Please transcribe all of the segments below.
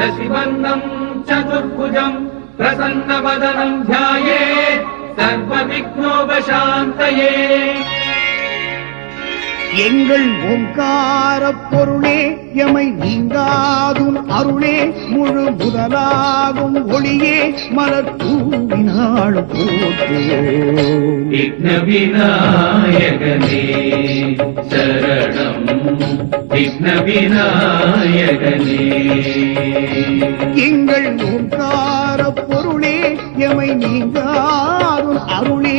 शशिवर्णं चतुर्भुजं प्रसन्नवदनं ध्यायेत् सर्वविघ्नोपशान्तये। எங்கள் ஓங்கார பொருளே எமை நீங்காதும் அருளே முழு முதலாகும் ஒளியே மலர் தூவினாள் போற்றுவோம். விக்ன விநாயகனே சரணம் விக்ன விநாயகனே. எங்கள் ஓங்கார பொருளே எமை நீங்காதும் அருளே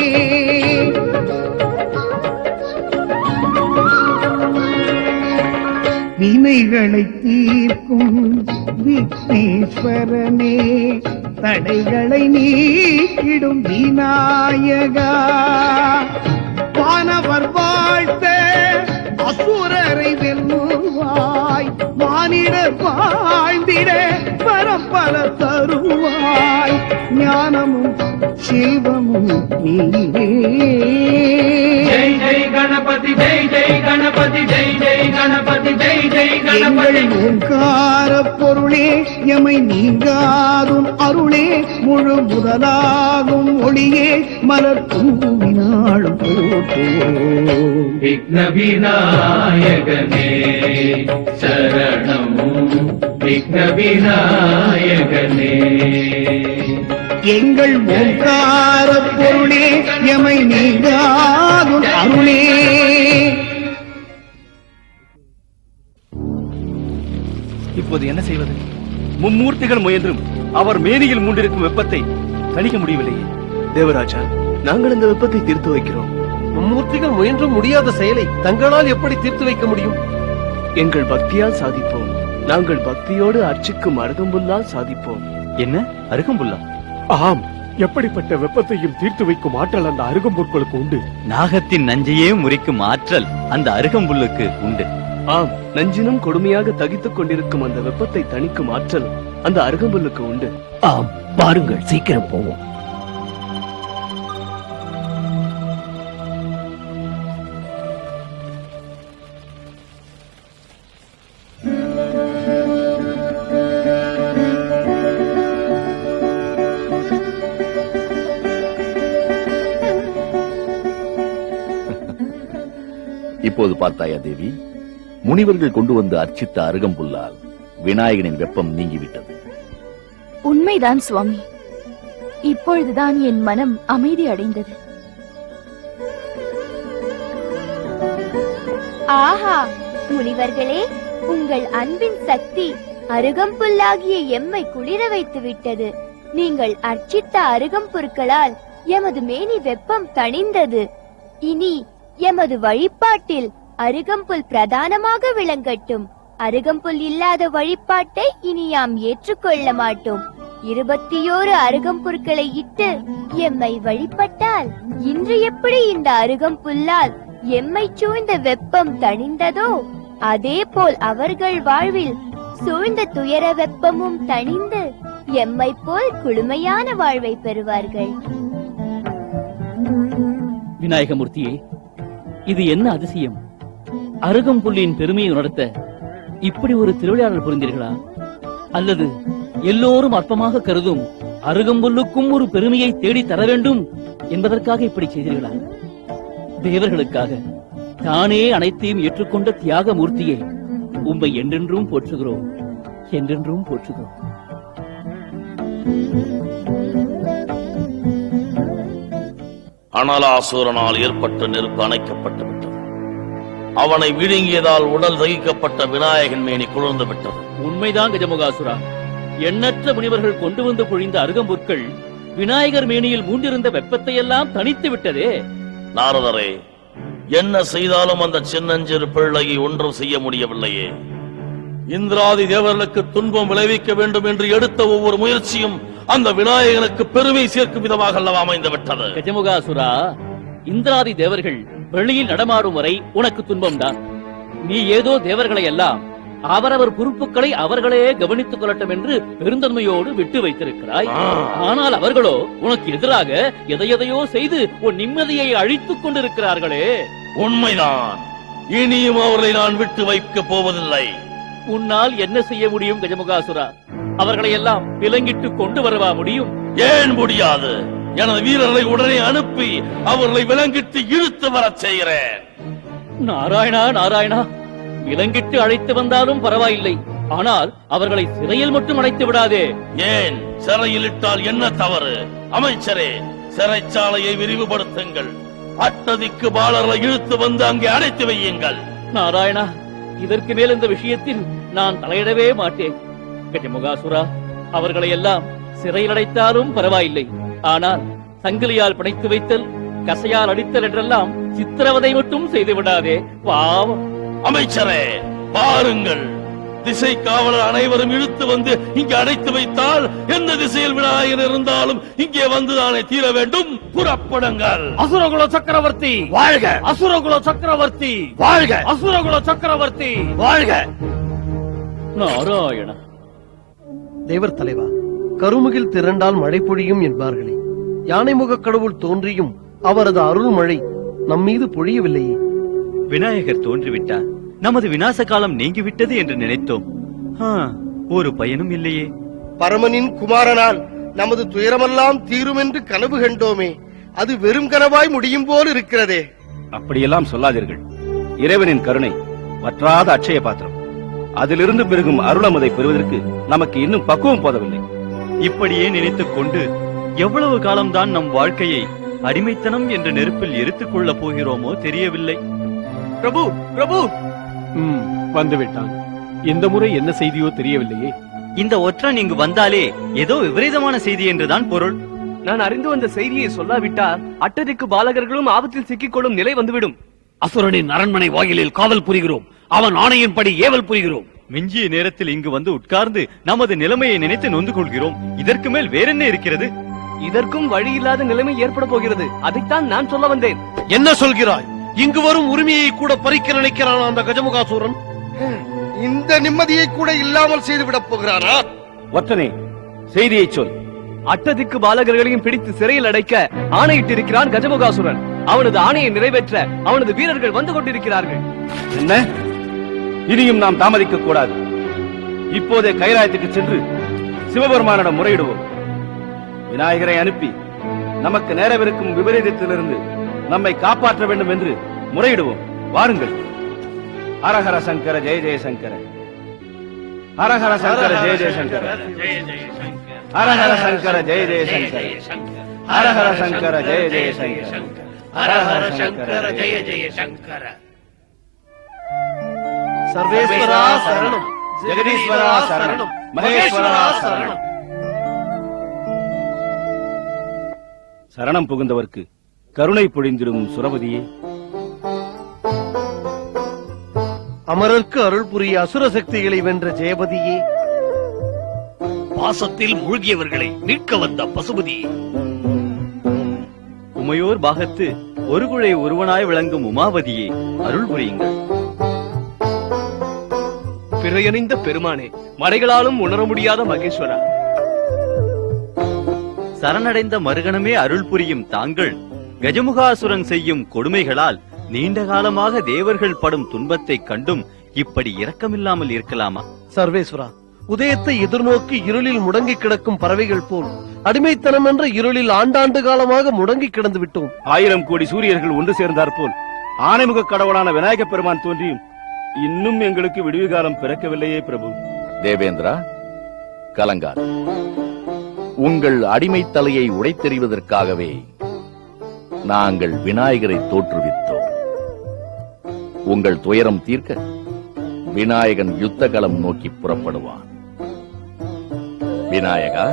வினைகளை தீர்க்கும் விக்னேஸ்வரனே தடைகளை நீக்கிடும் விநாயகா. வானவர் வாழ்த்த அசுரரை வெல்லுவாய் மானிடர் வாழ்ந்திட பரம்பர தருவாய் ஞானமும் செல்வமும் நீரே. ஜெய் ஜெய் கணபதி ஜெய் ஜெய் கணபதி ஜெய் ஜெய் கணபதி ஜெய் ஜெய் கணபதி. ஓங்கார பொருளே எமை நீங்காதும் அருளே முழு முதலாகும் ஒளியே மலர் தூவினாள் போற்றுவோம். விக்ன விநாயகனே சரணம் விக்ன விநாயகனே. எங்கள் ஓங்கார பொருளே எமை நீங்காதும் அருளே. இப்போது என்ன செய்வது? மும்மூர்த்திகள் முயன்றும் அவர் மேனியில் மூண்டிருக்கும் வெப்பத்தை தணிக்க முடியவில்லையே. தேவராஜா, நாங்கள் இந்த வெப்பத்தை தீர்த்து வைக்கிறோம். மும்மூர்த்திகள் முயன்றும் முடியாத செயலை தங்களால் எப்படி தீர்த்து வைக்க முடியும்? எங்கள் பக்தியால் சாதிப்போம். நாங்கள் பக்தியோடு அர்ச்சிக்கும் அருகம்புல்லால் சாதிப்போம். என்ன அருகம்புல்லா? ஆம், எப்படிப்பட்ட வெப்பத்தையும் தீர்த்து வைக்கும் ஆற்றல் அந்த அருகம்புற்களுக்கு உண்டு. நாகத்தின் நஞ்சையே முறிக்கும் ஆற்றல் அந்த அருகம்புல்லுக்கு உண்டு. ஆம், நஞ்சினும் கொடுமையாக தகித்துக் கொண்டிருக்கும் அந்த வெப்பத்தை தணிக்கும் ஆற்றல் அந்த அருகம்புல்லுக்கு உண்டு. ஆம், பாருங்கள், சீக்கிரம் போவோம். இப்போது பார்த்தாயா தேவி, முனிவர்கள் கொண்டு வந்து அர்ச்சித்த அருகம்புல்லால் விநாயகனின் வெப்பம் நீங்கிவிட்டது. உண்மைதான் சுவாமி. இப்பொழுதுதான் என் மனம் அமைதி அடைந்தது. ஆஹா முனிவர்களே, உங்கள் அன்பின் சக்தி அருகம்புல்லாகிய எம்மை குளிர வைத்து விட்டது. நீங்கள் அர்ச்சித்த அருகம்புற்களால் எமது மேனி வெப்பம் தணிந்தது. இனி எமது வழிபாட்டில் அருகம்புல் பிரதானமாக விளங்கட்டும். அருகம்புல் இல்லாத வழிபாட்டை இனி யாம் ஏற்றுக்கொள்ள மாட்டோம். 21 அருகம்புற்களை இட்டு எம்மை வழிபட்டால் இன்று எப்படி இந்த அருகம்புல்லால் எம்மை சூழ்ந்த வெப்பம் தணிந்ததோ, அதே போல் அவர்கள் வாழ்வில் சூழ்ந்த துயர வெப்பமும் தணிந்து எம்மை போல் குளுமையான வாழ்வை பெறுவார்கள். விநாயகமூர்த்தியே, இது என்ன அதிசயம்! அருகம்புல்லின் பெருமையை உணர்த்த இப்படி ஒரு திருவிளையாடல் புரிந்தீர்களா? அல்லது எல்லோரும் அற்பமாக கருதும் அருகம்புல்லுக்கும் ஒரு பெருமையை தேடி தர வேண்டும் என்பதற்காக இப்படி செய்தீர்களா? தேவர்களுக்காக தானே அனைத்தையும் ஏற்றுக்கொண்ட தியாக மூர்த்தியே, உம்மை என்றென்றும் போற்றுகிறோம், என்றென்றும் போற்றுகிறோம். அனலாசூரனால் ஏற்பட்ட நெருப்பு அணைக்கப்பட்டு விட்டது. அவனை விழுங்கியதால் உடல் தகிக்கப்பட்ட விநாயகன் மேனி குளிர்ந்து விட்டது. உண்மைதான் கஜமுகாசுரா. எண்ணற்ற முனிவர்கள் கொண்டு வந்து பொழிந்த அருகம்புற்கள் விநாயகர் மேனியில் மூண்டிருந்த வெப்பத்தை எல்லாம் தணித்து விட்டதே. நாரதரே, என்ன செய்தாலும் அந்த சின்னஞ்சிறு பிள்ளையை ஒன்றும் செய்ய முடியவில்லையே. இந்திராதி தேவர்களுக்கு துன்பம் விளைவிக்க வேண்டும் என்று எடுத்த ஒவ்வொரு முயற்சியும் அந்த விநாயகனுக்கு பெருமை சேர்க்கும் விதமாக அல்லவா அமைந்து விட்டது. கஜமுகாசுரா, இந்திராதி தேவர்கள் வெளியில் நடமாடும் வரை உனக்கு துன்பம்தான். நீ ஏதோ தேவர்களை எல்லாம் அவரவர் பொறுப்புகளை அவர்களே கவனித்துக் கொள்ளட்டும் என்று பெருந்தன்மையோடு விட்டு வைத்திருக்கிறாய். ஆனால் அவர்களோ உனக்கு எதிராக எதையோ செய்து உன் நிம்மதியை அழித்துக் கொண்டிருக்கிறார்களே. உண்மைதான். இனியும் அவர்களை நான் விட்டு வைக்க போவதில்லை. உன்னால் என்ன செய்ய முடியும் கஜமுகாசுரா? அவர்களை எல்லாம் விலங்கிட்டு கொண்டு வரவா முடியும்? ஏன் முடியாது? எனது வீரர்களை உடனே அனுப்பி அவர்களை விலங்கிட்டு இழுத்து வரச் செய்கிறேன். நாராயணா நாராயணா, விலங்கிட்டு அழைத்து வந்தாலும் பரவாயில்லை, ஆனால் அவர்களை சிறையில் மட்டும் அடைத்து விடாதே. ஏன் சிறையில் இட்டால் என்ன தவறு? அமைச்சரே, சிறைச்சாலையை விரிவுபடுத்துங்கள். அட்டதிக்கு பாலர்களை இழுத்து வந்து அங்கே அடைத்து வையுங்கள். நாராயணா, இதற்கு மேல் இந்த விஷயத்தில் நான் தலையிடவே மாட்டேன். கஜமுகாசுரா, அவர்களை எல்லாம் சிறையில் அடைத்தாலும் பரவாயில்லை, ஆனால் சங்கிலியால் பிணைத்து வைத்தல், கசையால் அடித்தல் என்றெல்லாம் சித்திரவதை மட்டும் செய்து விடாதே, பாவம். அமைச்சரே, பாருங்கள், திசை காவலர் அனைவரும் இழுத்து வந்து இங்கே அடைத்து வைத்தால் எந்த திசையில் விநாயகர் இருந்தாலும் இங்கே வந்துதானே தீர வேண்டும். புறப்படுங்கள். அசுரகுல சக்கரவர்த்தி வாழ்க! அசுரகுல சக்கரவர்த்தி வாழ்க! அசுரகுல சக்கரவர்த்தி வாழ்க! நாராயணா. தேவர் தலைவா, கருமுகில் திரண்டால் மழை பொழியும் என்பார்களே, யானைமுக கடவுள் தோன்றியும் அவரது அருள் மழை நம் மீது பொழியவில்லையே. விநாயகர் தோன்றிவிட்டார், நமது விநாச காலம் நீங்கிவிட்டது என்று நினைத்தோம். ஒரு பயனும் இல்லையே. பரமனின் குமாரனால் நமது துயரமெல்லாம் தீரும் என்று கனவு கண்டோமே, அது வெறும் கனவாய் முடியும் போல் இருக்கிறதே. அப்படியெல்லாம் சொல்லாதீர்கள். இறைவனின் கருணை வற்றாத அட்சய பாத்திரம். அதிலிருந்து பெருகும் அருளமதை பெறுவதற்கு நமக்கு இன்னும் பக்குவம் போதவில்லை. இப்படியே நினைத்துக் கொண்டு எவ்வளவு காலம்தான் நம் வாழ்க்கையை அடிமைத்தனம் என்ற நெருப்பில் எரித்துக் கொள்ளப் போகிறோமோ தெரியவில்லை. பிரபு பிரபு வந்துவிட்டான். இந்த முறை என்ன செய்தியோ தெரியவில்லையே. இந்த ஒற்றன் இங்கு வந்தாலே ஏதோ விபரீதமான செய்தி என்றுதான் பொருள். நான் அறிந்து வந்த செய்தியை சொல்லாவிட்டால் அட்டதிக்கு பாலகர்களும் ஆபத்தில் சிக்கிக்கொள்ளும் நிலை வந்துவிடும். அசுரனின் அரண்மனை வாயிலில் காவல் புரிகிறோம். அவன் ஆணையின்படி ஏவல் புரிகிறோம். மிஞ்சிய நேரத்தில் இங்கு வந்து உட்கார்ந்து நமது நிலைமையை நினைத்து நொந்து கொள்கிறோம். இதற்கு மேல் வேறென்ன இருக்கிறது? இதற்கும் வழி இல்லாத நிலைமை ஏற்பட போகிறது. அதைத்தான் நான் சொல்ல வந்தேன். என்ன சொல்கிறாய்? இங்கு வரும் உரிமையை கூட பறிக்க நினைக்கிறான் அந்த கஜமுகாசூரன். இந்த நிம்மதியை கூட இல்லாமல் செய்துவிடப் போகிறானா? ஒற்றனே, செய்தியை சொல். அட்டதிக்கு பாலகர்களையும் பிடித்து சிறையில் அடைக்க ஆணையிட்டிருக்கிறான் கஜமுகாசுரன். அவனது ஆணையை நிறைவேற்ற அவனது வீரர்கள் வந்து கொண்டிருக்கிறார்கள். என்ன? இனியும் நாம் தாமதிக்க கூடாது. இப்போதே கைலாயத்துக்கு சென்று சிவபெருமானிடம் முறையிடுவோம். விநாயகரை அனுப்பி நமக்கு நேரவிருக்கும் விபரீதத்திலிருந்து நம்மை காப்பாற்ற வேண்டும் என்று முறையிடுவோம். வாருங்கள். ஹரஹர சங்கர ஜெய ஜெயசங்கர, ஹரஹர சங்கர ஜெய ஜெயசங்கர, ஹரஹர சங்கர ஜெய ஜெயசங்கர, ஹரஹர சங்கர ஜெய ஜெயசங்கர, ஹரஹர சங்கர ஜெய ஜெயசங்கர. சர்வேஸ்வரா சரணம், ஜெகதீஸ்வரா சரணம், மகேஸ்வரா சரணம். சரணம் புகுந்தவர்க்கு கருணை பொழிந்திடும் சுரபதியே, அமரர்க்கு அருள் புரிய அசுர சக்திகளை வென்ற ஜெயபதியே, பாசத்தில் மூழ்கியவர்களை மீட்க வந்த பசுபதியே, உமையோர் பாகத்து ஒரு குழை ஒருவனாய் விளங்கும் உமாபதியே, அருள் புரியுங்கள். பிறையணிந்த பெருமானே, மடைகளாலும் உணர முடியாத மகேஸ்வரா, சரணடைந்த மறுகணமே அருள் புரியும் தாங்கள் கஜமுகாசுரன் செய்யும் கொடுமைகளால் நீண்ட காலமாக தேவர்கள் படும் துன்பத்தை கண்டும் இப்படி இரக்கமில்லாமல் இருக்கலாமா? சர்வேஸ்வரா, உதயத்தை எதிர்நோக்கி இருளில் முடங்கி கிடக்கும் பறவைகள் போல் அடிமைத்தனம் என்ற இருளில் ஆண்டாண்டு காலமாக முடங்கி கிடந்து விட்டோம். 1000 கோடி சூரியர்கள் ஒன்று சேர்ந்தார் போல் ஆனைமுக கடவுளான விநாயக பெருமான் தோன்றியும் இன்னும் எங்களுக்கு விடுவி காலம் பிறக்கவில்லையே பிரபு. தேவேந்திரா, கலங்கார். உங்கள் அடிமை தலையை உடைத்தெறிவதற்காகவே நாங்கள் விநாயகரை தோற்றுவித்தோம். உங்கள் துயரம் தீர்க்க விநாயகன் யுத்த களம் நோக்கி புறப்படுவான். விநாயகா,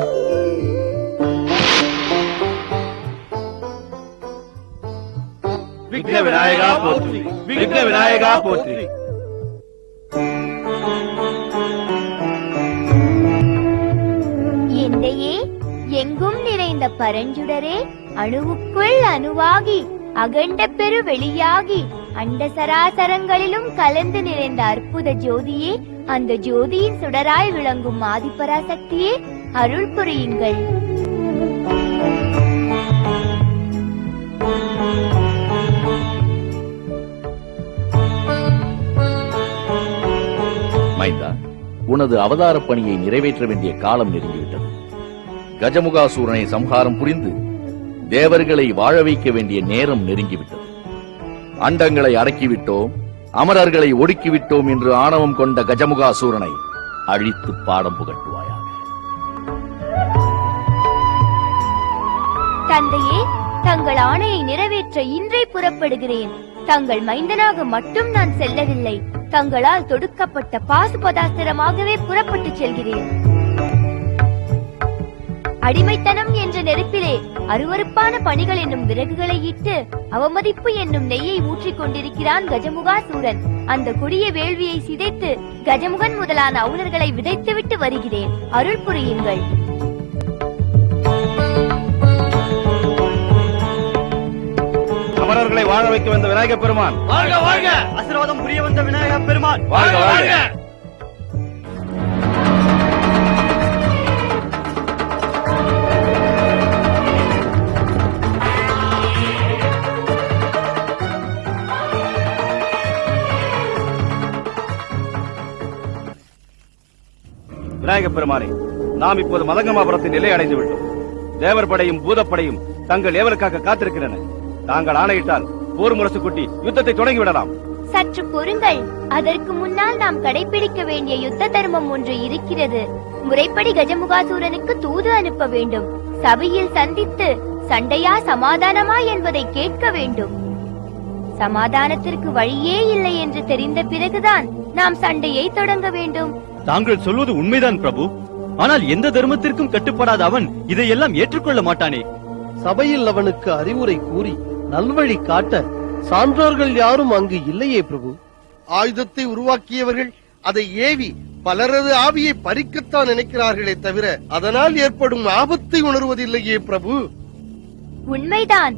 விக்ன விநாயகா போற்றி, விக்ன விநாயகா போற்றி. எந்தையே, எங்கும் நிறைந்த பரஞ்சுடரே, அணுவுக்குள் அணுவாகி அகண்ட பெரு வெளியாகி அண்ட சராசரங்களிலும் கலந்து நிறைந்த அற்புத ஜோதியே, அந்த ஜோதியின் சுடராய் விளங்கும் ஆதிபராசக்தியே, அருள் புரியுங்கள். மைந்தா, உனது அவதார பணியை நிறைவேற்ற வேண்டிய காலம் நெருங்கிவிட்டது. கஜமுகாசூரனை சம்ஹாரம் புரிந்து தேவர்களை வாழ வைக்க வேண்டிய நேரம் நெருங்கிவிட்டது. அண்டங்களை அடக்கிவிட்டோம், அமரர்களை ஒடுக்கிவிட்டோம் என்று ஆணவம் கொண்ட கஜமுகாசூரனை அழித்து பாடம் புகட்டுவாயாக. தந்தையே, தங்கள் ஆணையை நிறைவேற்ற இன்றே புறப்படுகிறேன். தங்கள் மைந்தனாக மட்டும் நான் செல்லவில்லை, தங்களால் தொடுக்கப்பட்ட பாசுபதாஸ்திரமாகவே புறப்பட்டு செல்கிறேன். அடிமைத்தனம் என்ற நெருப்பிலே அருவருப்பான பணிகள் என்னும் விறகுகளை இட்டு அவமதிப்பு என்னும் நெய்யை ஊற்றிக் கொண்டிருக்கிறான் கஜமுகாசூரன். அந்த கொடிய வேள்வியை சிதைத்து கஜமுகன் முதலான அவுணர்களை விதைத்துவிட்டு வருகிறேன். அருள் புரியுங்கள். அமரர்களை வாழ வைக்க வந்த விநாயக பெருமான் வாழ்க வாழ்க! ஆசீர்வாதம் புரிய வந்த விநாயக பெருமான் வாழ்க வாழ்க! விநாயக பெருமானே, நாம் இப்போது மதங்கமாபுரத்தின் நிலை அடைந்து விட்டோம். தேவர் படையும் பூதப்படையும் தங்கள் ஏவலுக்காக காத்திருக்கின்றன. தாங்கள் ஆணையிட்டால் போர் முரசு கூட்டி யுத்தத்தை தொடங்கிவிடலாம். சற்று பொறுங்கள். அதற்கு முன்னால் நாம் கடைபிடிக்க வேண்டிய யுத்த தர்மம் ஒன்று இருக்கிறது. முறைப்படி கஜமுகாசூரனுக்கு தூது அனுப்ப வேண்டும். சபையில் சந்தித்து சண்டையா சமாதானமா என்பதை கேட்க வேண்டும். சமாதானத்திற்கு வழியே இல்லை என்று தெரிந்த பிறகுதான் நாம் சண்டையை தொடங்க வேண்டும். தாங்கள் சொல்வது உண்மைதான் பிரபு. ஆனால் எந்த தர்மத்திற்கும் கட்டுப்படாத அவன் இதையெல்லாம் ஏற்றுக்கொள்ள மாட்டானே. சபையில் அவனுக்கு அறிவுரை கூறி நல்வழி காட்ட சான்றோர்கள் யாரும் அங்கு இல்லையே பிரபு. ஆயுதத்தை உருவாக்கியவர்கள் அதை ஏவி பலரது ஆவியை பறிக்கத்தான் நினைக்கிறார்களே தவிர அதனால் ஏற்படும் ஆபத்தை உணர்வதில்லையே பிரபு. உண்மைதான்.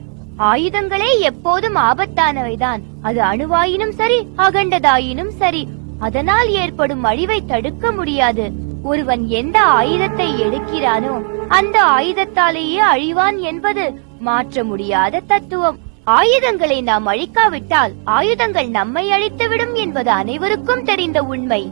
ஆயுதங்களே எப்போதும் ஆபத்தானவைதான். அது அணுவாயினும் சரி, அகண்டதாயினும் சரி. அதனால் ஏற்படும் அழிவை தடுக்க முடியாது. ஒருவன் எந்த ஆயுதத்தை எடுக்கிறானோ அந்த ஆயுதத்தாலேயே அழிவான் என்பது மாற்ற முடியாத தத்துவம். ஆயுதங்களை நாம் அழிக்காவிட்டால் ஆயுதங்கள் நம்மை அழித்துவிடும் என்பது அனைவருக்கும் தெரிந்த உண்மை.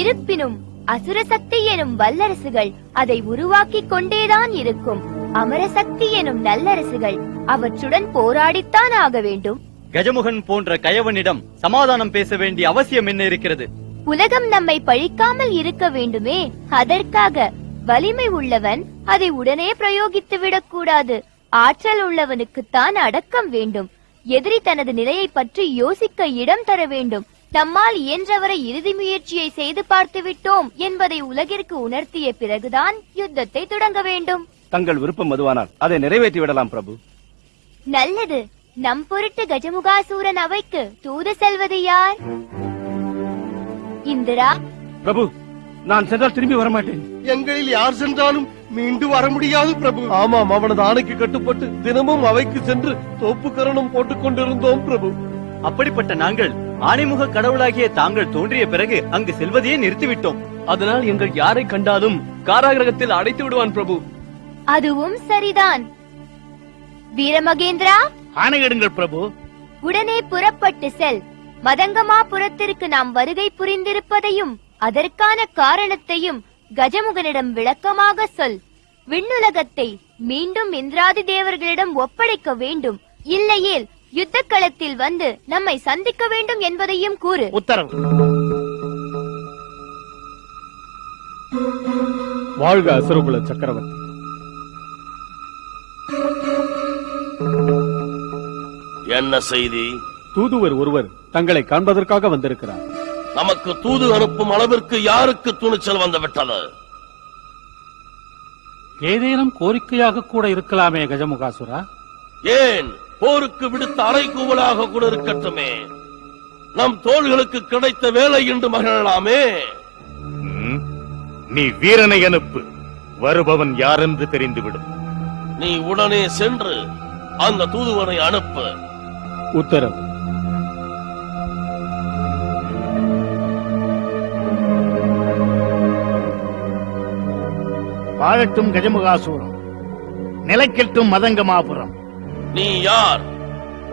இருப்பினும் அசுர சக்தி எனும் வல்லரசுகள் அதை உருவாக்கிக் கொண்டேதான் இருக்கும். அமரசக்தி எனும் நல்லரசுகள் அவற்றுடன் போராடித்தான் ஆக வேண்டும். கஜமுகன் போன்ற கயவனிடம் சமாதானம் பேச வேண்டிய அவசியம் என்ன இருக்கிறது? உலகம் நம்மை பழிக்காமல் இருக்க வேண்டுமே, அதற்காக வலிமை உள்ளவன் அதை உடனே பிரயோகித்து விடக்கூடாது. ஆற்றல் உள்ளவனுக்குத்தான் அடக்கம் வேண்டும். எதிரி தனது நிலையை பற்றி யோசிக்க இடம் தர வேண்டும். நம்மால் இயன்றவரை இறுதி முயற்சியை செய்து பார்த்து விட்டோம் என்பதை உலகிற்கு உணர்த்திய பிறகுதான் யுத்தத்தை தொடங்க வேண்டும். தங்கள் விருப்பம் மதுவானால் அதை நிறைவேற்றி விடலாம் பிரபு. நல்லது. நம் பொருட்டு கஜமுகாசூரன் அவைக்கு தூது செல்வது யார்? இந்திரா. பிரபு, நான் சென்றால் திரும்பி வரமாட்டேன். எங்களில் யார் சென்றாலும் மீண்டும் வர முடியாது பிரபு. ஆமாம், அவனது ஆணைக்கு கட்டுப்பட்டு தினமும் அவைக்கு சென்று தோப்பு கரணம் போட்டுக் கொண்டிருந்தோம் பிரபு. அப்படிப்பட்ட நாங்கள் ஆணைமுக கடவுளாகிய தாங்கள் தோன்றிய பிறகு அங்கு செல்வதையே நிறுத்திவிட்டோம். அதனால் எங்கள் யாரை கண்டாலும் காராகிரகத்தில் அடைத்து விடுவான் பிரபு. அதுவும் சரிதான். வீரமகேந்திரா, ஆணையிடுங்கள் பிரபு. உடனே புறப்பட்டு செல். மதங்கமாபுரத்திற்கு நாம் வருகை புரிந்திருப்பதையும் அதற்கான காரணத்தையும் கஜமுகனிடம் விளக்கமாக சொல். விண்ணுலகத்தை மீண்டும் இந்திராதி தேவர்களிடம் ஒப்படைக்க வேண்டும். இல்லையேல் யுத்த களத்தில் வந்து நம்மை சந்திக்க வேண்டும் என்பதையும் கூறு. உத்தரவு. வாழ்க அசுரகுல சக்கரவர்த்தி. என்ன செய்தி? தூதுவர் ஒருவர் தங்களை காண்பதற்காக வந்திருக்கிறார். நமக்கு தூது அனுப்பும் அளவிற்கு யாருக்கு துணிச்சல் வந்து விட்டது? ஏதேனும் கோரிக்கையாக கூட இருக்கலாமே கஜமுகாசுரா. ஏன் போருக்கு விடுத்த அறைகூவலாக கூட இருக்கட்டுமே. நம் தோள்களுக்கு கிடைத்த வேலை என்று மகிழலாமே. நீ வீரனை அனுப்பு, வருபவன் யாரென்று தெரிந்துவிடும். நீ உடனே சென்று அந்த தூதுவனை அனுப்பு. உத்தரவு. வாழட்டும் கஜமுகாசூரம், நிலைக்கட்டும் மதங்கமாபுரம். நீ யார்?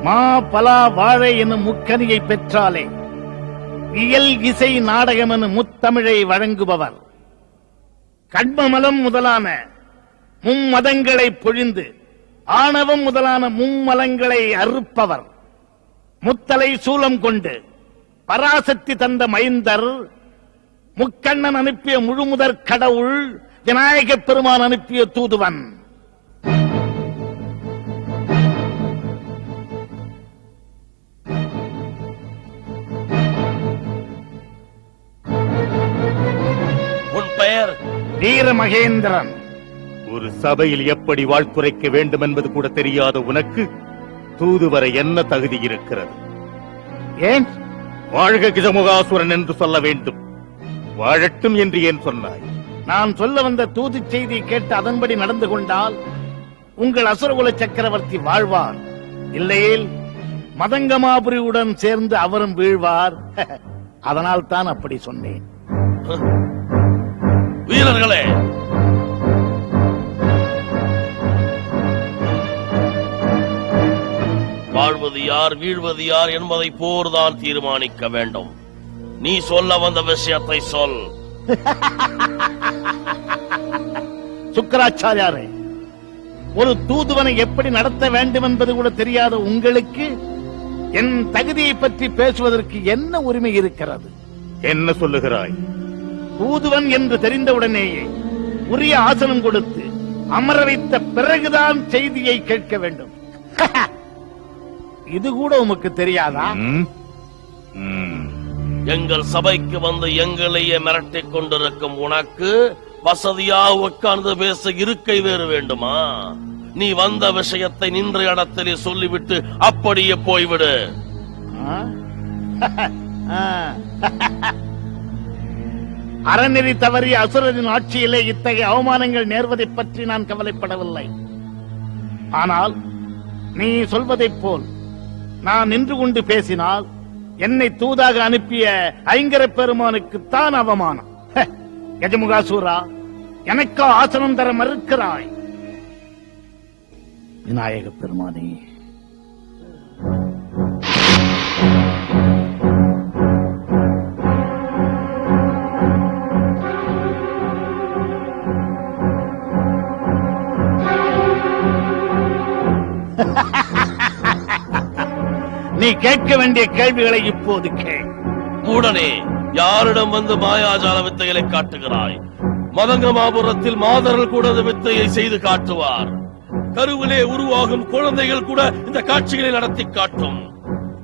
மா பலா வாழை என்னும் முக்கனியை பெற்றாலே இயல் இசை நாடகம் என முத்தமிழை வழங்குபவர். கண்மமலம் முதலான மும்மதங்களை பொழிந்து ஆணவம் முதலான மும்மலங்களை அறுப்பவர். முத்தலை சூலம் கொண்டு பராசக்தி தந்த மைந்தர். முக்கண்ணன் அனுப்பிய முழுமுதற் கடவுள். விநாயகப் பெருமான் அனுப்பிய தூதுவன். உன் பெயர்? வீரமகேந்திரன். ஒரு சபையில் எப்படி வாழ்த்துரைக்க வேண்டும் என்பது கூட தெரியாத உனக்கு தூதுவர என்ன தகுதி இருக்கிறது? ஏன் வாழ்க கஜமுகாசுரன் என்று சொல்ல வேண்டும். வாழட்டும் என்று ஏன் சொன்னாய்? நான் சொல்ல வந்த தூது செய்தி கேட்டு அதன்படி நடந்து கொண்டால் உங்கள் அசுரகுல சக்கரவர்த்தி வாழ்வார். இல்லையேல் மதங்கமாபுரியுடன் சேர்ந்து அவரும் வீழ்வார். அதனால் தான் அப்படி சொன்னேன். வீரர்களே, வாழ்வது யார் வீழ்வது யார் என்பதை போர்தான் தீர்மானிக்க வேண்டும். நீ சொல்ல வந்த விஷயத்தை சொல். சுக்கராச்சாரியாரே, ஒரு தூதுவனை எப்படி நடத்த வேண்டும் என்பது கூட தெரியாத உங்களுக்கு என் தகுதியை பற்றி பேசுவதற்கு என்ன உரிமை இருக்கிறது? என்ன சொல்லுகிறாய்? தூதுவன் என்று தெரிந்தவுடனேயே உரிய ஆசனம் கொடுத்து அமர வைத்த பிறகுதான் செய்தியை கேட்க வேண்டும். இது கூட உமக்கு தெரியாதா? எங்கள் சபைக்கு வந்து எங்களையே மிரட்டிக் கொண்டிருக்கும் உனக்கு வசதியா உட்கார்ந்து பேச இருக்கை வேறு வேண்டுமா? நீ வந்த விஷயத்தை நின்ற இடத்திலே சொல்லிவிட்டு அப்படியே போய்விடு. அறநெறி தவறிய அசுரரின் ஆட்சியிலே இத்தகைய அவமானங்கள் நேர்வதை பற்றி நான் கவலைப்படவில்லை. ஆனால் நீ சொல்வதைப் போல் நான் நின்று கொண்டு பேசினால் என்னை தூதாக அனுப்பிய ஐங்கர பெருமானுக்குத்தான் அவமானம். கஜமுகாசூரா, எனக்கா ஆசனம் தர மறுக்கிறாய்? விநாயக பெருமானே, நீ கேட்க வேண்டிய கேள்விகளை இப்போது கேள். உடனே யாரிடம் வந்து மாயாஜால வித்தைகளை காட்டுகிறாய்? மதங்கமாபுரத்தில் மாதர்கள் கூட இந்த வித்தையை செய்து காட்டுவார். கருவிலே உருவாகும் குழந்தைகள் கூட இந்த காட்சிகளை நடத்தி காட்டும்.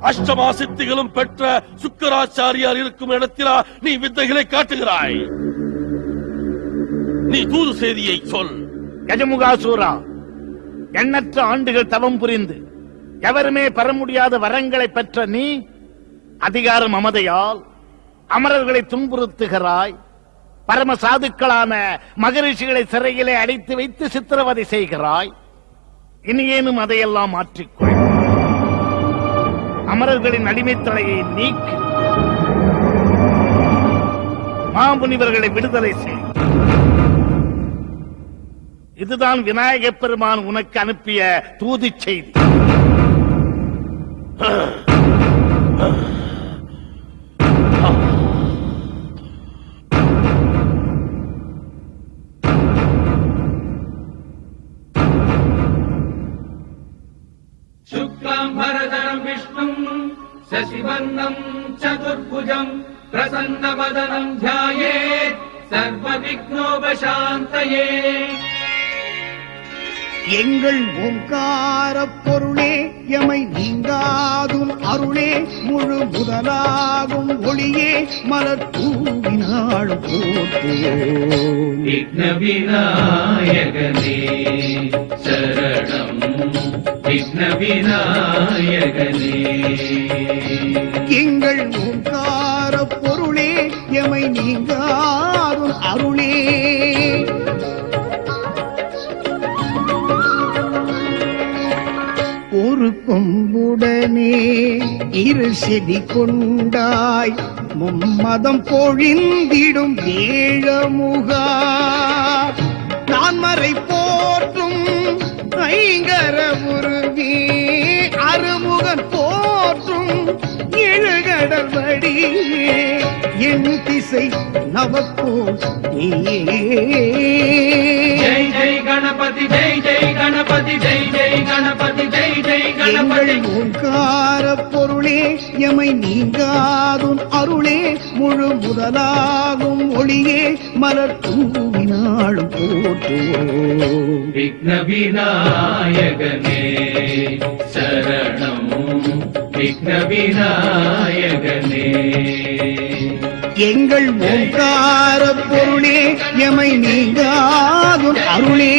அஷ்டமா சித்திகளும் பெற்ற சுக்கராச்சாரியார் இருக்கும் இடத்திலா நீ வித்தைகளை காட்டுகிறாய்? நீ தூது செய்தியை சொல். கஜமுகாசூரா, எண்ணற்ற ஆண்டுகள் தவம் புரிந்து எவருமே பெற முடியாத வரங்களை பெற்ற நீ அதிகார மமதையால் அமரர்களை துன்புறுத்துகிறாய். பரம சாதுக்களான மகரிஷிகளை சிறையிலே அடைத்து வைத்து சித்திரவதை செய்கிறாய். இனியேனும் அதையெல்லாம் மாற்றிக்கொள். அமரர்களின் அடிமைத்தலையை நீக்கி மாமுனிவர்களை விடுதலை செய். இதுதான் விநாயகப் பெருமான் உனக்கு அனுப்பிய தூது செய்தி. शुक्लाम्बरधरं विष्णुं शशिवर्णं चतुर्भुजं प्रसन्नवदनं ध्यायेत् सर्वविघ्नोपशान्तये. எங்கள் ஓங்கார பொருளே, எமை நீங்காதும் அருளே, முழு முதலாகும் ஒளியே, மலர் தூவினாள் போற்றுவோம். விக்ன விநாயகனே சரணம், விக்ன விநாயகனே. எங்கள் ஓங்கார பொருளே, எமை நீங்காதும் அருளே. ஒரு கொம்புடனே இரு செடி கொண்டாய், மும்மதம் பொழிந்திடும் ஏழமுகா. நான் மறை போற்றும் ஐங்கர உருவி, அருமுகன் போற்றும் எழுகட சுடர்வடி என் திசை நவப்போல் நீயே. ஜெய் ஜெய் கணபதி ஜெய் ஜெய் கணபதி ஜெய் ஜெய் கணபதி ஜெய் ஜெய் எங்கள் கணபதி ஓங்கார பொருளே எமை நீங்காதும் அருளே முழு முதலாகும் ஒளியே மலர் தூவினாலும் போற்றுவோம். விக்ன விநாயகனே சரணம் விக்ன விநாயகனே. எங்கள் ஓங்கார பொருளே எமை நீங்காதும் அருளே